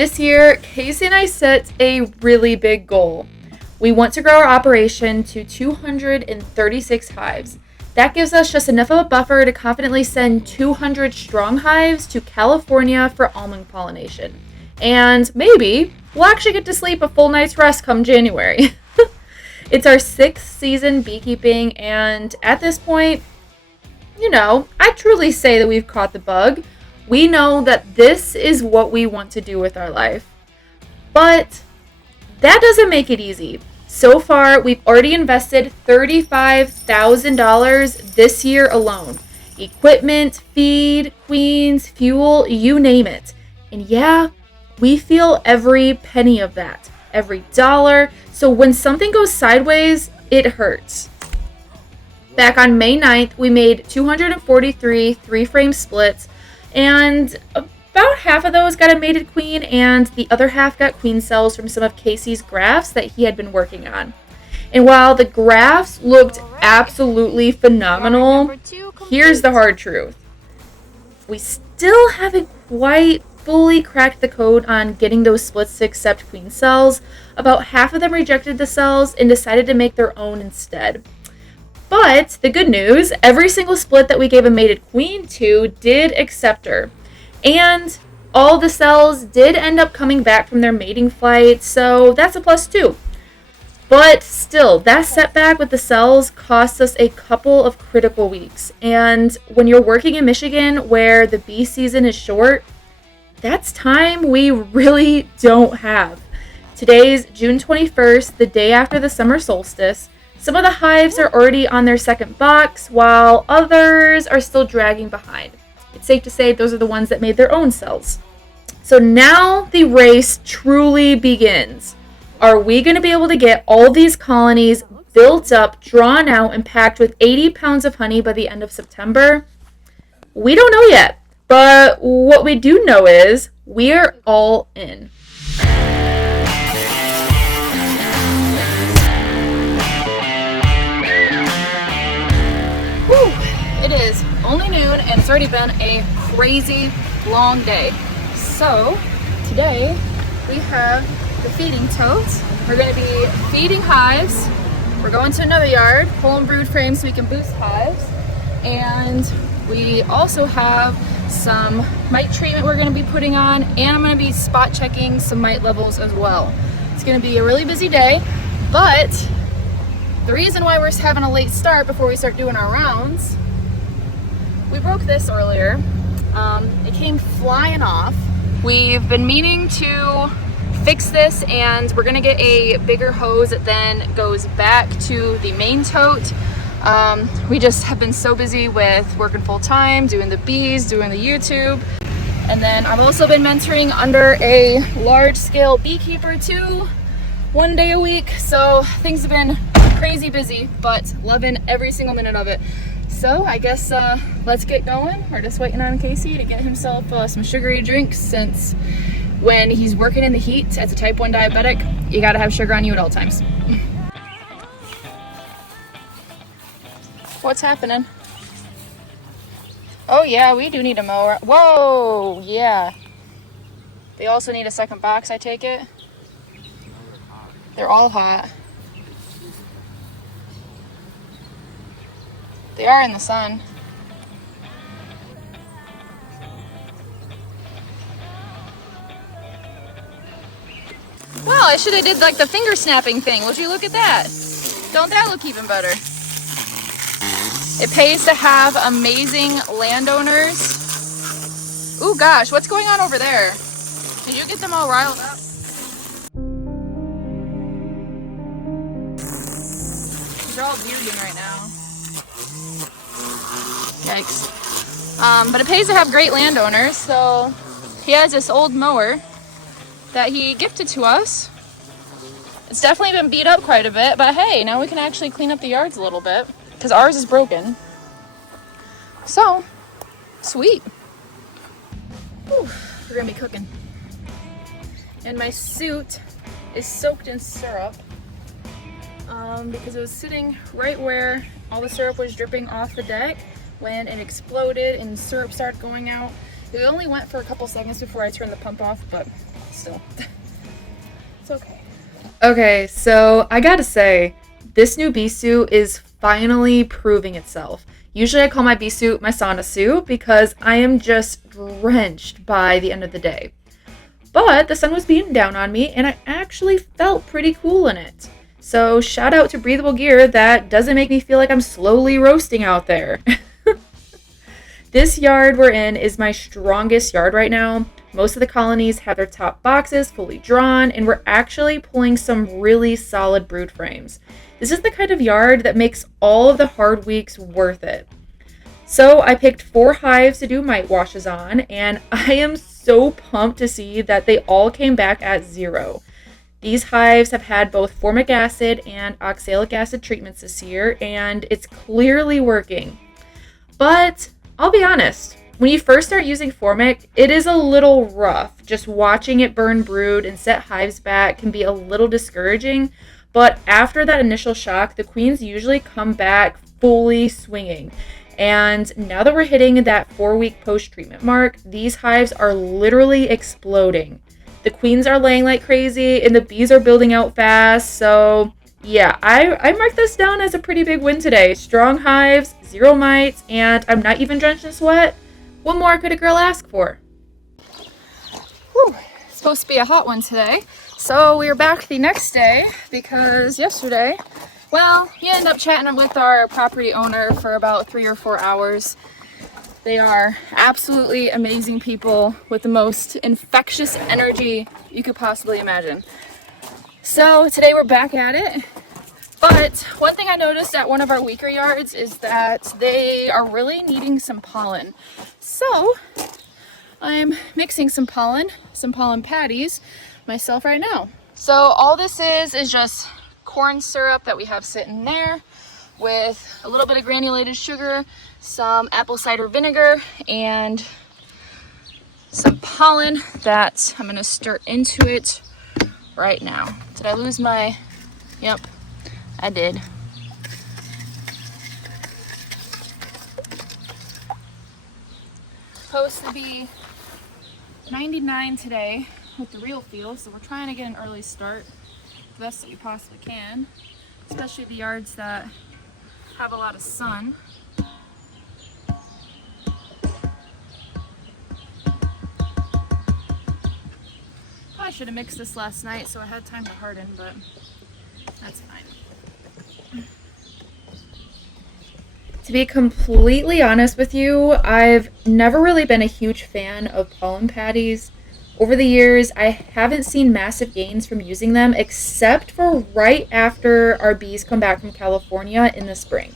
This year, Casey and I set a really big goal. We want to grow our operation to 236 hives. That gives us just enough of a buffer to confidently send 200 strong hives to California for almond pollination. And maybe we'll actually get to sleep a full night's rest come January. It's our 6th season beekeeping, and at this point, I truly say that we've caught the bug. We know that this is what we want to do with our life. But that doesn't make it easy. So far, we've already invested $35,000 this year alone. Equipment, feed, queens, fuel, you name it. And yeah, we feel every penny of that, every dollar. So when something goes sideways, it hurts. Back on May 9th, we made 243 3-frame splits, and about half of those got a mated queen, and the other half got queen cells from some of Casey's grafts that he had been working on. And while the grafts looked absolutely phenomenal, here's the hard truth. We still haven't quite fully cracked the code on getting those splits to accept queen cells. About half of them rejected the cells and decided to make their own instead. But the good news, every single split that we gave a mated queen to did accept her. And all the cells did end up coming back from their mating flight, so that's a plus too. But still, that setback with the cells cost us a couple of critical weeks. And when you're working in Michigan where the bee season is short, that's time we really don't have. Today's June 21st, the day after the summer solstice. Some of the hives are already on their second box, while others are still dragging behind. It's safe to say those are the ones that made their own cells. So now the race truly begins. Are we going to be able to get all these colonies built up, drawn out, and packed with 80 pounds of honey by the end of September? We don't know yet, but what we do know is we're all in. It is only noon and it's already been a crazy long day. So today we have the feeding totes. We're going to be feeding hives. We're going to another yard, Pollen brood frame so we can boost hives. And we also have some mite treatment we're going to be putting on, and I'm going to be spot checking some mite levels as well. It's going to be a really busy day, but the reason why we're having a late start before we start doing our rounds, we broke this earlier. It came flying off. We've been meaning to fix this, and we're gonna get a bigger hose that then goes back to the main tote. We just have been so busy with working full time, doing the bees, doing the YouTube. And then I've also been mentoring under a large scale beekeeper too, 1 day a week. So things have been crazy busy, but loving every single minute of it. So I guess let's get going. We're just waiting on Casey to get himself some sugary drinks, since when he's working in the heat as a type 1 diabetic, you gotta have sugar on you at all times. What's happening? Oh yeah, we do need a mower. Whoa, yeah. They also need a second box, I take it? They're all hot. They are in the sun. Well, I should have did like the finger snapping thing. Would you look at that? Don't that look even better? It pays to have amazing landowners. Ooh gosh, what's going on over there? Did you get them all riled up? They're all bearding right now. Yikes. But it pays to have great landowners, so he has this old mower that he gifted to us. It's definitely been beat up quite a bit, but hey, now we can actually clean up the yards a little bit, because ours is broken. So, sweet. Whew, we're gonna be cooking. And my suit is soaked in syrup, because it was sitting right where all the syrup was dripping off the deck when it exploded and syrup started going out. It only went for a couple seconds before I turned the pump off, but still. It's okay. Okay, so I gotta say, this new bee suit is finally proving itself. Usually I call my bee suit my sauna suit because I am just drenched by the end of the day. But the sun was beating down on me and I actually felt pretty cool in it. So shout out to breathable gear that doesn't make me feel like I'm slowly roasting out there. This yard we're in is my strongest yard right now. Most of the colonies have their top boxes fully drawn, and we're actually pulling some really solid brood frames. This is the kind of yard that makes all of the hard weeks worth it. So I picked 4 hives to do mite washes on, and I am so pumped to see that they all came back at 0. These hives have had both formic acid and oxalic acid treatments this year, and it's clearly working. But I'll be honest, when you first start using formic, it is a little rough. Just watching it burn brood and set hives back can be a little discouraging, but after that initial shock, the queens usually come back fully swinging. And now that we're hitting that 4-week post-treatment mark, these hives are literally exploding. The queens are laying like crazy and the bees are building out fast, so yeah, I marked this down as a pretty big win today. Strong hives, 0 mites, and I'm not even drenched in sweat. What more could a girl ask for? Whew. It's supposed to be a hot one today. So we are back the next day because yesterday, well, you end up chatting with our property owner for about 3 or 4 hours. They are absolutely amazing people with the most infectious energy you could possibly imagine. So today we're back at it. But one thing I noticed at one of our weaker yards is that they are really needing some pollen. So I'm mixing some pollen patties myself right now. So all this is just corn syrup that we have sitting there with a little bit of granulated sugar, some apple cider vinegar, and some pollen that I'm gonna stir into it right now. Did I lose my, yep, I did. Supposed to be 99 today with the real feel, so we're trying to get an early start, the best that we possibly can, especially the yards that have a lot of sun. Probably should have mixed this last night so I had time to harden, but that's fine. To be completely honest with you, I've never really been a huge fan of pollen patties. Over the years, I haven't seen massive gains from using them except for right after our bees come back from California in the spring.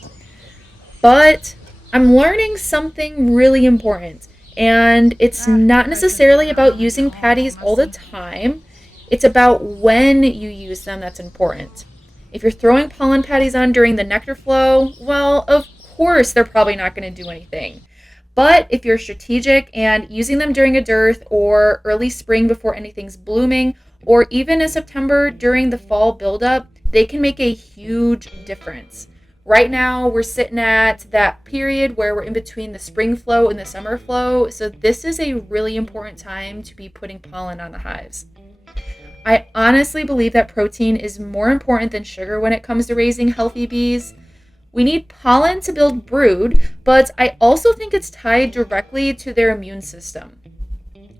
But I'm learning something really important, and it's not necessarily about using patties all the time. It's about when you use them that's important. If you're throwing pollen patties on during the nectar flow, well, of course they're probably not going to do anything. But if you're strategic and using them during a dearth or early spring before anything's blooming, or even in September during the fall buildup, they can make a huge difference. Right now, we're sitting at that period where we're in between the spring flow and the summer flow, so this is a really important time to be putting pollen on the hives. I honestly believe that protein is more important than sugar when it comes to raising healthy bees. We need pollen to build brood, but I also think it's tied directly to their immune system.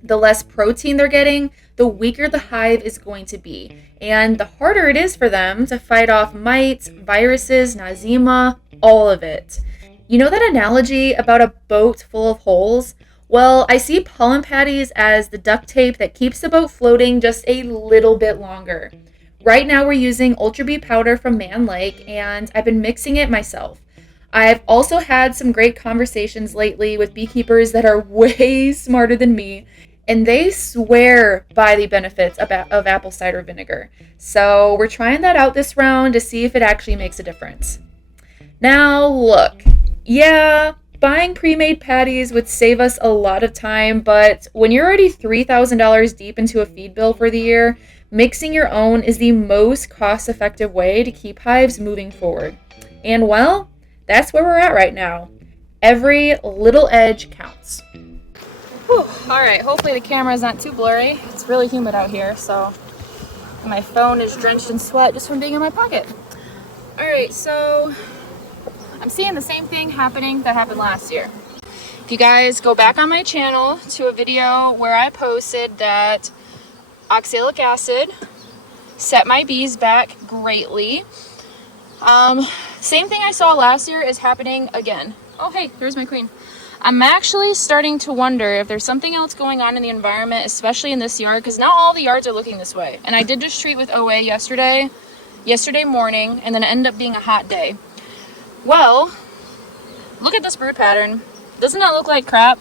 The less protein they're getting, the weaker the hive is going to be, and the harder it is for them to fight off mites, viruses, nosema, all of it. You know that analogy about a boat full of holes? Well, I see pollen patties as the duct tape that keeps the boat floating just a little bit longer. Right now we're using Ultra Bee powder from Man Lake, and I've been mixing it myself. I've also had some great conversations lately with beekeepers that are way smarter than me, and they swear by the benefits of apple cider vinegar. So we're trying that out this round to see if it actually makes a difference. Now look, yeah, buying pre-made patties would save us a lot of time, but when you're already $3,000 deep into a feed bill for the year, mixing your own is the most cost-effective way to keep hives moving forward. And well, that's where we're at right now. Every little edge counts. Whew. All right, hopefully the camera is not too blurry. It's really humid out here, so my phone is drenched in sweat just from being in my pocket. All right, so I'm seeing the same thing happening that happened last year. If you guys go back on my channel to a video where I posted that oxalic acid set my bees back greatly. Same thing I saw last year is happening again. Oh, hey, there's my queen. I'm actually starting to wonder if there's something else going on in the environment, especially in this yard, because not all the yards are looking this way. And I did just treat with OA yesterday morning, and then it ended up being a hot day. Well, look at this brood pattern. Doesn't that look like crap?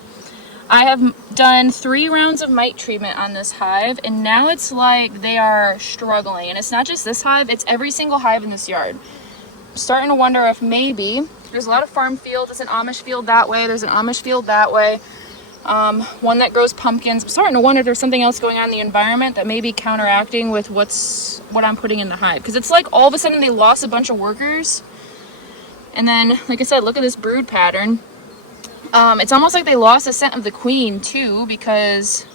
I have done 3 rounds of mite treatment on this hive, and now it's like they are struggling. And it's not just this hive, it's every single hive in this yard. I'm starting to wonder if maybe there's a lot of farm fields. There's an Amish field that way. There's an Amish field that way. One that grows pumpkins. I'm starting to wonder if there's something else going on in the environment that may be counteracting with what I'm putting in the hive. Because it's like all of a sudden they lost a bunch of workers. And then, like I said, look at this brood pattern. It's almost like they lost the scent of the queen too, because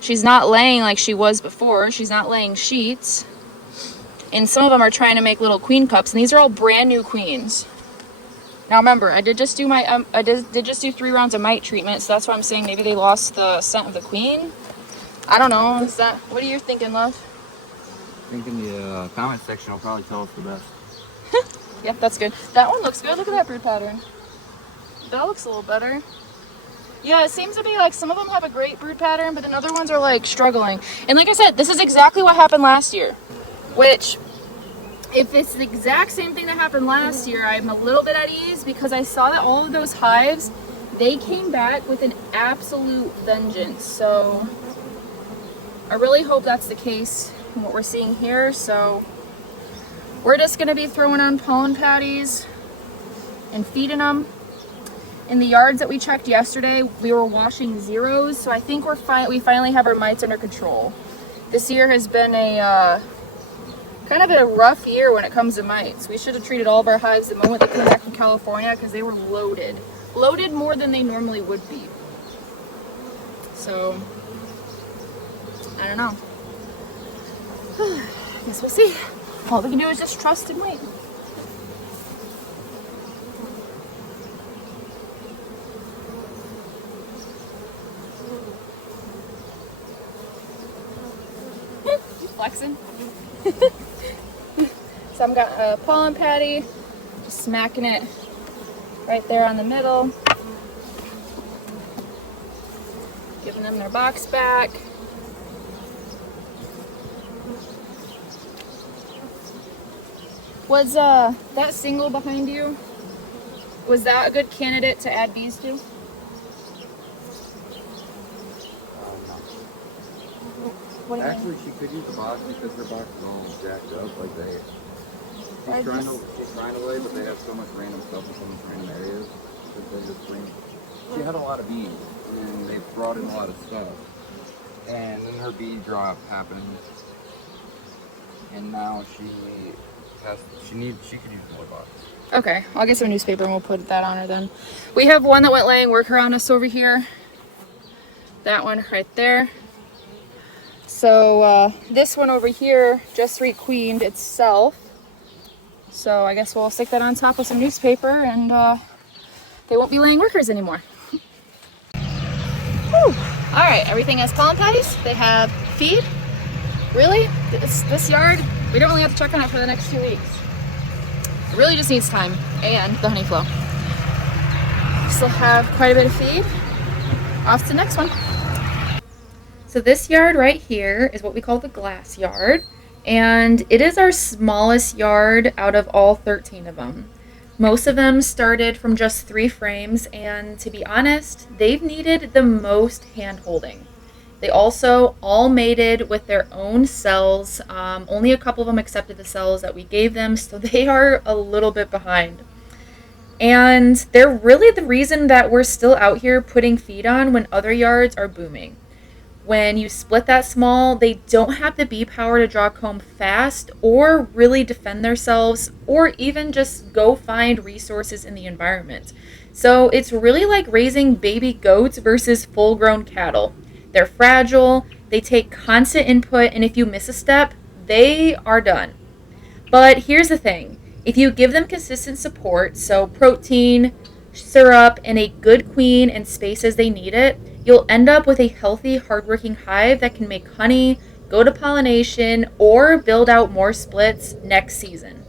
she's not laying like she was before. She's not laying sheets. And some of them are trying to make little queen cups, and these are all brand new queens. Now remember, I did just do my I did just do 3 rounds of mite treatment, so that's why I'm saying maybe they lost the scent of the queen. I don't know. What are you thinking, love? Thinking the comment section will probably tell us the best. Yep, that's good. That one looks good. Look at that brood pattern. That looks a little better. Yeah, it seems to be like some of them have a great brood pattern, but then other ones are like struggling. And like I said, this is exactly what happened last year. Which, if it's the exact same thing that happened last year, I'm a little bit at ease because I saw that all of those hives, they came back with an absolute vengeance. So I really hope that's the case from what we're seeing here. So we're just going to be throwing on pollen patties and feeding them. In the yards that we checked yesterday, we were washing zeros, so I think we finally have our mites under control. This year has been a kind of a rough year when it comes to mites. We should have treated all of our hives the moment they came back from California because they were loaded. Loaded more than they normally would be. So, I don't know. Guess we'll see. All we can do is just trust and wait. Flexing. So I've got a pollen patty, just smacking it right there on the middle, giving them their box back. Was that single behind you, was that a good candidate to add bees to? Actually, she could use the box because her box is all jacked up. Like she's trying to lay, but they have so much random stuff in so much random areas that they just bring. She had a lot of bees, and they brought in a lot of stuff. And then her bee drop happened, and now she could use more box. Okay, I'll get some newspaper and we'll put that on her then. We have one that went laying worker on us over here. That one right there. So this one over here just requeened itself. So I guess we'll stick that on top of some newspaper and they won't be laying workers anymore. Whew. All right, everything has pollen patties. They have feed. Really? This yard, we don't really have to check on it for the next 2 weeks. It really just needs time and the honey flow. Still have quite a bit of feed. Off to the next one. So this yard right here is what we call the glass yard, and it is our smallest yard out of all 13 of them. Most of them started from just 3 frames, and to be honest, they've needed the most hand-holding. They also all mated with their own cells. Only a couple of them accepted the cells that we gave them, so they are a little bit behind. And they're really the reason that we're still out here putting feed on when other yards are booming. When you split that small, they don't have the bee power to draw comb fast or really defend themselves or even just go find resources in the environment. So it's really like raising baby goats versus full-grown cattle. They're fragile, they take constant input, and if you miss a step, they are done. But here's the thing. If you give them consistent support, so protein, syrup, and a good queen and space as they need it, you'll end up with a healthy, hardworking hive that can make honey, go to pollination, or build out more splits next season.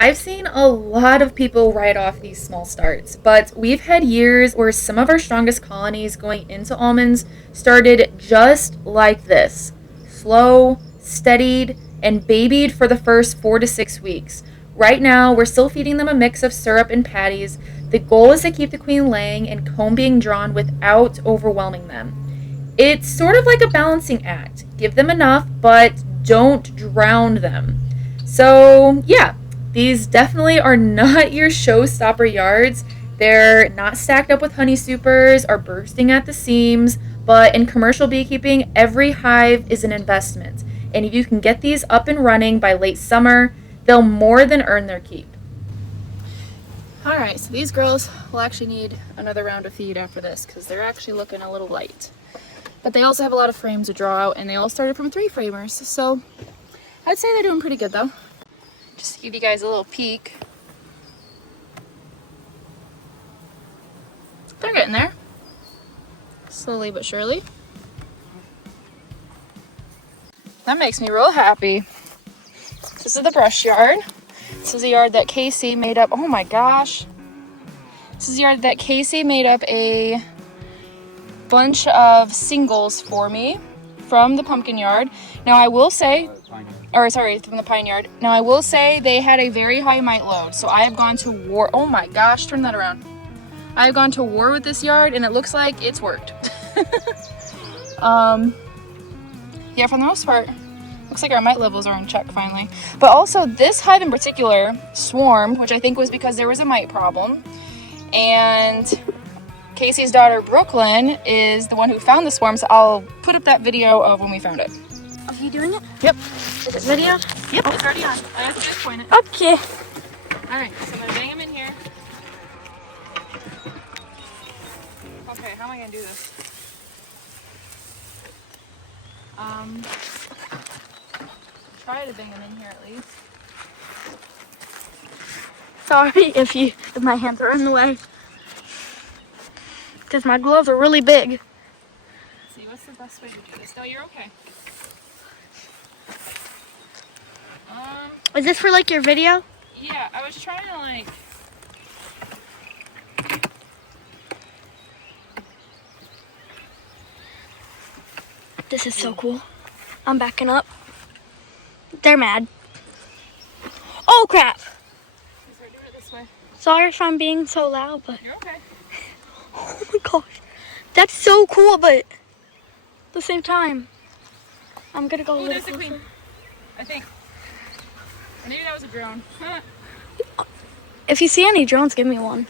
I've seen a lot of people write off these small starts, but we've had years where some of our strongest colonies going into almonds started just like this. Slow, steadied, and babied for the first 4 to 6 weeks. Right now, we're still feeding them a mix of syrup and patties. The goal is to keep the queen laying and comb being drawn without overwhelming them. It's sort of like a balancing act. Give them enough, but don't drown them. So, yeah, these definitely are not your showstopper yards. They're not stacked up with honey supers or bursting at the seams, but in commercial beekeeping, every hive is an investment. And if you can get these up and running by late summer, they'll more than earn their keep. Alright, so these girls will actually need another round of feed after this because they're actually looking a little light. But they also have a lot of frames to draw out, and they all started from 3 framers, so I'd say they're doing pretty good though. Just to give you guys a little peek. They're getting there. Slowly but surely. That makes me real happy. This is the brush yard. This is a yard that Casey made up. Oh my gosh. This is a yard that Casey made up a bunch of singles for me from the pumpkin yard. Now I will say, from the pine yard. Now I will say they had a very high mite load. So I have gone to war. Oh my gosh, turn that around. I have gone to war with this yard and it looks like it's worked. Yeah, for the most part, looks like our mite levels are in check finally. But also this hive in particular swarmed, which I think was because there was a mite problem. And Casey's daughter Brooklyn is the one who found the swarm, so I'll put up that video of when we found it. Are you doing it? Yep. Is it video? Yep, it's already on. I have to just point it. Okay. Alright, so I'm gonna bang them in here. Okay, how am I gonna do this? Try to bang them in here at least. Sorry if my hands are in the way. Because my gloves are really big. Let's see, what's the best way to do this? No, you're okay. Is this for like your video? Yeah, I was trying to like... This is so cool. I'm backing up. They're mad. Oh crap! Start doing it this way. Sorry if I'm being so loud, but You're okay. oh my gosh. That's so cool, but at the same time, I'm gonna go a Oh, little there's the closer. queen. I think. Or maybe that was a drone. If you see any drones, give me one.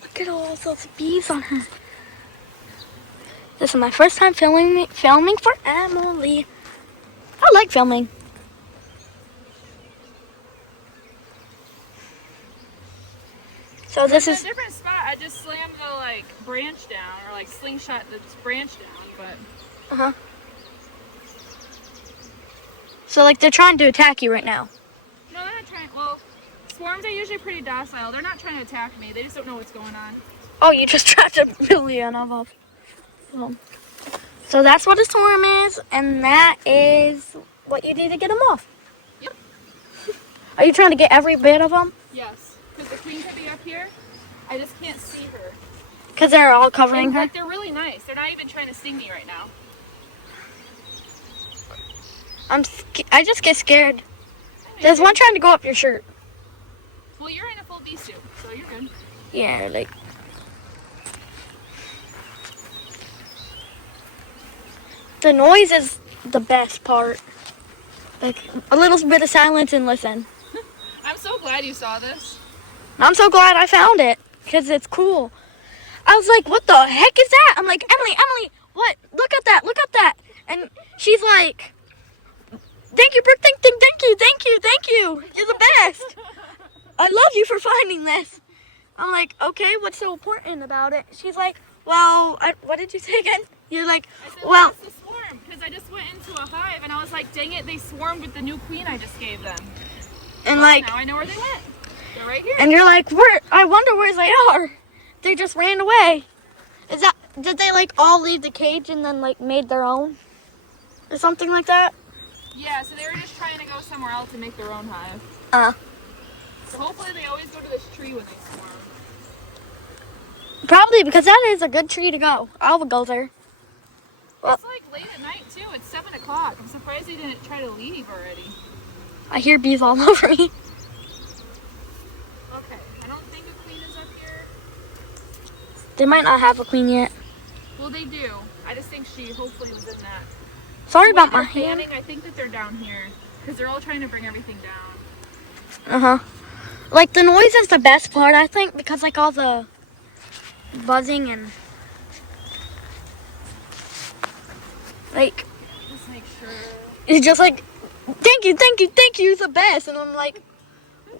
Look at all those bees on her. This is my first time filming for Emily. I like filming. So this It's is a different spot. I just slammed the like branch down or like slingshot the branch down, but so like they're trying to attack you right now. no, they're not trying. Well, swarms are usually pretty docile. They're not trying to attack me. They just don't know what's going on. Oh, you just trapped a million of them. So that's what a swarm is, and that is what you do to get them off. Yep. Are you trying to get every bit of them? Yes, because the queen could be up here. I just can't see her. Because they're all covering And, her? like, they're really nice. They're not even trying to sting me right now. I just get scared. There's one trying to go up your shirt. Well, you're in a full bee suit, so you're good. Yeah, like... The noise is the best part. Like, a little bit of silence and listen. I'm so glad you saw this. I'm so glad I found it, because it's cool. I was like, what the heck is that? I'm like, Emily, what? Look at that. And she's like, thank you, Brooke, thank you. You're the best. I love you for finding this. I'm like, okay, what's so important about it? She's like, well, what did you say again? You're like, I said, well, that's the swarm, because I just went into a hive and I was like, dang it, they swarmed with the new queen I just gave them. and Well, like, now I know where they went. They're right here. and you're like, I wonder where they are. They just ran away. Did they like all leave the cage and then like made their own? Or something like that? Yeah, so they were just trying to go somewhere else and make their own hive. So hopefully they always go to this tree when they swarm. Probably, because that is a good tree to go. I will go there. Well, It's like late at night too. It's 7 o'clock. I'm surprised they didn't try to leave already. I hear bees all over me. Okay, I don't think a queen is up here. They might not have a queen yet. Well, they do. I just think she hopefully was in that. Sorry The way about my they're hand. panning, I think that they're down here because they're all trying to bring everything down. Like, the noise is the best part, I think, because like all the buzzing and like, Just make sure. it's just like, thank you, you're the best. And I'm like,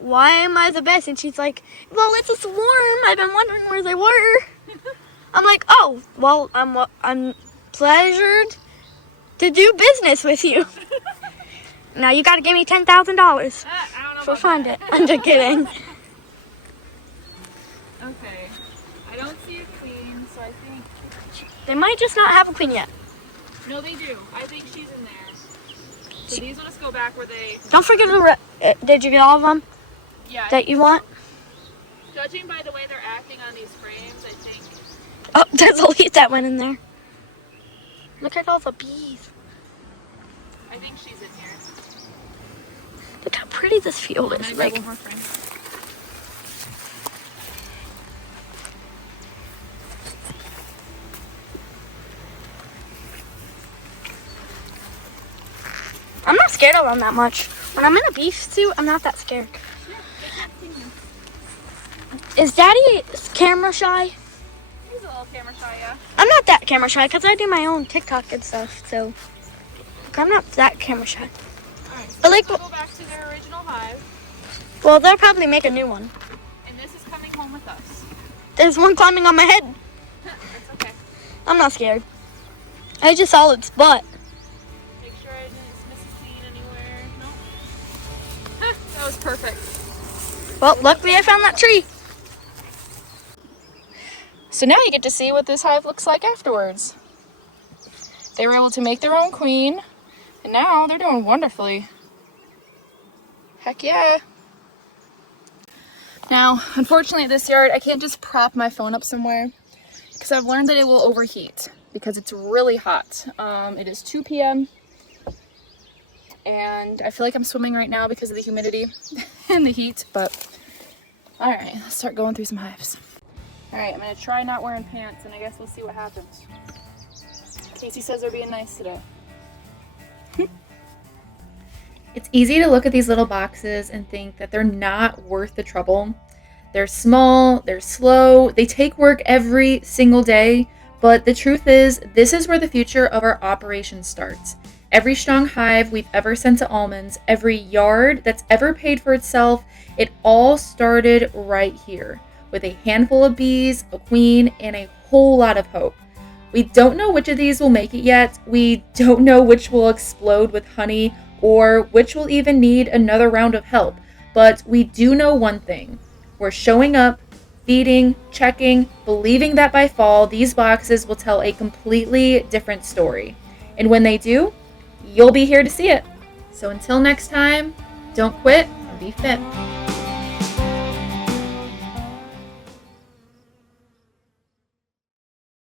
why am I the best? And she's like, well, it's a swarm. I've been wondering where they were. I'm like, oh, well, I'm pleasured to do business with you. Now you gotta give me $10,000 I don't know for about find that. it. I'm just kidding. Okay. I don't see a queen, so I think... They might just not have a queen yet. No, they do. I think she's in there. So these will just go back where they... Don't forget to, did you get all of them Yeah, that you want? judging by the way they're acting on these frames, I think... Oh, there's a leaf that went in there. Look at all the bees. I think she's in here. Look how pretty this field Can I is. grab Like, one more frame? I'm not scared of them that much. When I'm in a beef suit, I'm not that scared. Is Daddy camera shy? He's a little camera shy, yeah. I'm not that camera shy because I do my own TikTok and stuff. So I'm not that camera shy. Alright, so But like, we'll go back to their original hive, well, they'll probably make a new one. and this is coming home with us. There's one climbing on my head. It's okay. I'm not scared. I just saw its butt. Make sure I didn't miss a queen anywhere. No. That was perfect. Well, luckily I found that tree. So now you get to see what this hive looks like afterwards. They were able to make their own queen, and now they're doing wonderfully. Heck yeah. Now, unfortunately at this yard, I can't just prop my phone up somewhere because I've learned that it will overheat because it's really hot. It is 2 p.m. and I feel like I'm swimming right now because of the humidity and the heat, but all right, let's start going through some hives. All right, I'm gonna try not wearing pants and I guess we'll see what happens. Casey says they're being nice today. It's easy to look at these little boxes and think that they're not worth the trouble. They're small, they're slow, they take work every single day, but the truth is, this is where the future of our operation starts. Every strong hive we've ever sent to almonds, every yard that's ever paid for itself, it all started right here, with a handful of bees, a queen, and a whole lot of hope. We don't know which of these will make it yet, we don't know which will explode with honey, or which will even need another round of help. But we do know one thing. We're showing up, feeding, checking, believing that by fall, these boxes will tell a completely different story. And when they do, you'll be here to see it. So until next time, don't quit and be fit.